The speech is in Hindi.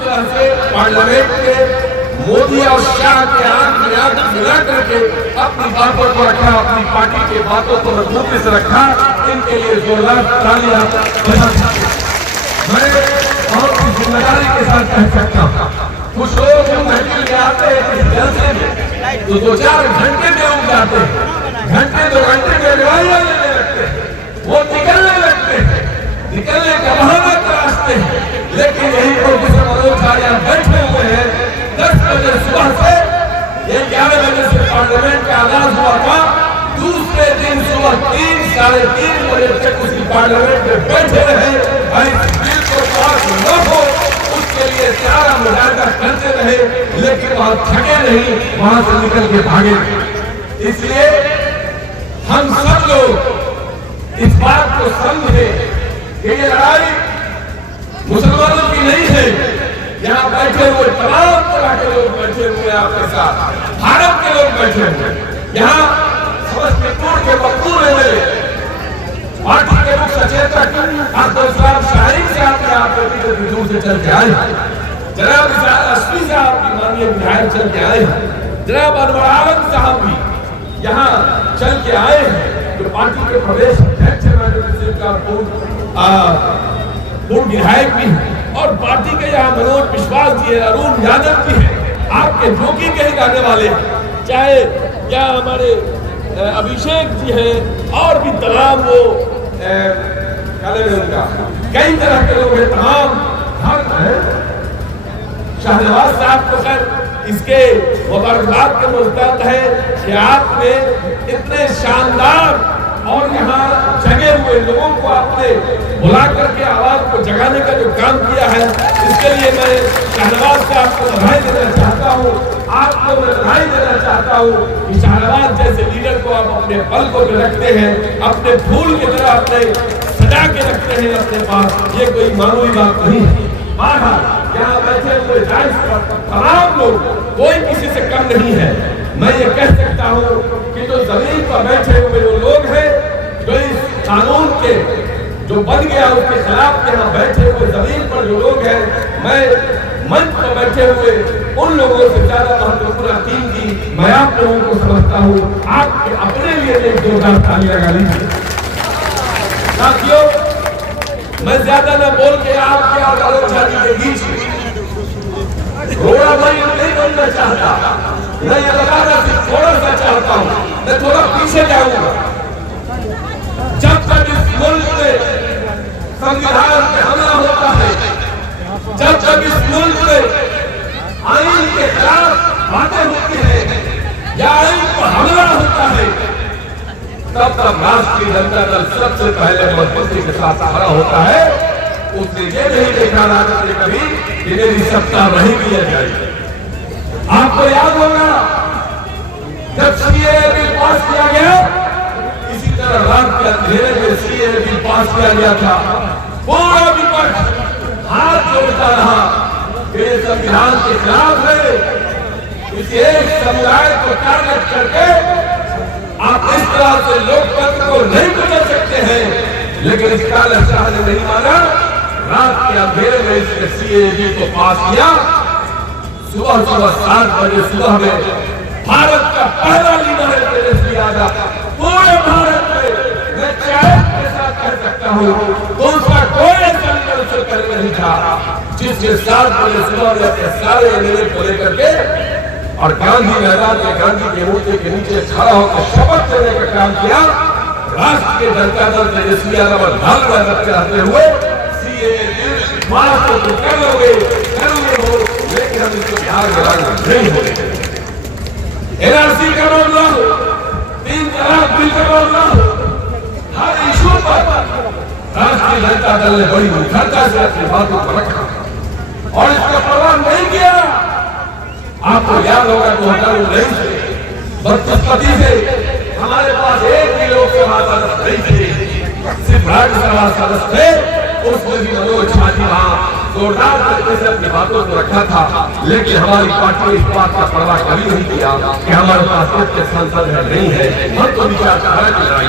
तरह से पार्लियामेंट के मोदी और शाह के आंख में आंख मिला करके अपनी बातों को रखा, अपनी पार्टी की बातों को मजबूती से रखा, इनके लिए जोरदार तालियां बजा सकते। मैं बहुत ही जिम्मेदारी के साथ कह सकता हूँ, कुछ लोग महफिल में आते हैं किसी जलसे में तो 2-4 घंटे में उठ जाते हैं, घंटे 2 घंटे में रिवाइयां लेने लगते हैं, वो निकलने लगते हैं, निकलने का बहाना तलाशते हैं। लेकिन यही प्रोफेसर मनोज झा यहाँ बैठे हुए हैं 10 बजे सुबह से, ये 11 बजे से पार्लियामेंट का आगाज हुआ था, दूसरे दिन सुबह 3-3:30 बजे तक उसी पार्लियामेंट में बैठे रहे। इस बिल को पास न हो उसके लिए सारा मुजाहिदा करते रहे, लेकिन वहां थके नहीं, वहां से निकल के भागे। इसलिए हम सब लोग इस बात को समझे कि ये लड़ाई मुसलमानों की नहीं है। यहाँ बैठे हुए तमाम तरह के लोग बैठे हुए आपके साथ, भारत के लोग बैठे हुए, यहाँ समस्तीपुर के मकबूल एमएलए, पार्टी के मुख्य सचेतक अब्दुल शाहीन साहब यहाँ पे दूर से चल के आए, जनाब एसपी साहब की माननीय विधायक चल के आए हैं, जनाब अनवर आलम साहब भी यहाँ चल के आए हैं, जो पार्टी के प्रदेश अध्यक्ष पूर्व विधायक भी है, और पार्टी के यहाँ मनोज विश्वास जी है, अरुण यादव जी है, आपके जोगी के ही गाने वाले, चाहे क्या हमारे अभिषेक जी है, और भी तमाम वो उनका कई तरह के लोग हैं, तमाम धर्म है। शाहनवाज साहब को सर इसके मुबारकबाद के मुस्तहक है कि आपने इतने शानदार और यहाँ जगे हुए लोगों को आपने बुला करके आवाज को जगाने का जो काम किया है, इसके लिए मैं शाहनवाज साहब को बधाई देना चाहता हूँ। आपको मैं बधाई देना चाहता हूँ कि शाहनवाज जैसे लीडर को आप अपने पलकों में रखते हैं, अपने फूल की तरह अपने सजा के रखते हैं अपने पास, ये कोई मामूली बात नहीं है। यहाँ बैठे हुए तमाम लोग, कोई किसी से कम नहीं है। मैं ये कह सकता हूँ कि जो जमीन पर बैठे हुए जो लोग हैं, जो इस कानून के जो बन गया उसके खिलाफ यहाँ बैठे हुए जमीन पर जो लोग हैं, मैं मंच पर बैठे हुए उन लोगों से ज्यादा महत्वपूर्ण टीम की मैं आप लोगों को समझता हूँ। आपके अपने लिए एक जोरदार ताली लगा लीजिए। साथियों, मैं ज्यादा न बोल के आपके और मनोज झा जी के बीच थोड़ा मैं नहीं बोलना चाहता, मैं ये लगाना सिर्फ थोड़ा सा चाहता हूँ, मैं थोड़ा पीछे जाऊंगा। जब तक इस मुल्क में संविधान पे हमला होता है, जब तक इस मुल्क में आईन के खिलाफ बातें होती है या आईन पर हमला होता है, तब तक राष्ट्रीय जनता दल सबसे पहले मजबूती के साथ खड़ा होता है। उसने ये नहीं देखा राजनीति कभी कि मेरी सत्ता नहीं किया जाएगी। आपको याद होगा जब सीएए बिल पास किया गया, इसी तरह रात के अंधेरे में सीएए बिल पास किया गया था, पूरा विपक्ष हाथ जोड़ता रहा कि संविधान के खिलाफ है। इस एक समुदाय को टारगेट करके आप इस तरह से लोकतंत्र को नहीं बदल सकते हैं, लेकिन इस काले शाह ने नहीं माना। रात के अंधेरे में इसने सीएए को पास किया। सुबह 7 बजे सुबह में भारत का पहला लीडर है तेजस्वी यादव, पूरे भारत में मैं चैलेंज के साथ कह सकता हूँ दूसरा कोई ऐसा लीडर उससे पहले नहीं था जिसने 7 बजे सुबह में अपने सारे एमएलए को लेकर के और गांधी मैदान के गांधी के मूर्ति के नीचे खड़ा होकर शपथ लेने का काम किया। राष्ट्रीय जनता दल तेजस्वी यादव और लाल यादव के रहते हुए तो कर लोगे हो, लेकिन हम इसको बिहार में लागू नहीं होने देंगे। एनआरसी का मामला हो, 3 तलाक बिल का मामला हो, हर इशू पर राष्ट्रीय जनता दल ने बड़ी मुखरता से अपनी बातों को रखा और इसका परवाह नहीं किया। आपको याद होगा 2019 से बदकिस्मती से हमारे पास एक भी लोकसभा सदस्य नहीं थे, सिर्फ राज्यसभा सदस्य थे। उसमें भी मनोज झा जी वहां जोरदार तरीके से अपनी बातों को रखा था, लेकिन हमारी पार्टी इस बात का परवाह कभी नहीं किया कि हमारे पास संसद नहीं है, हम तो विचारधारा की लड़ाई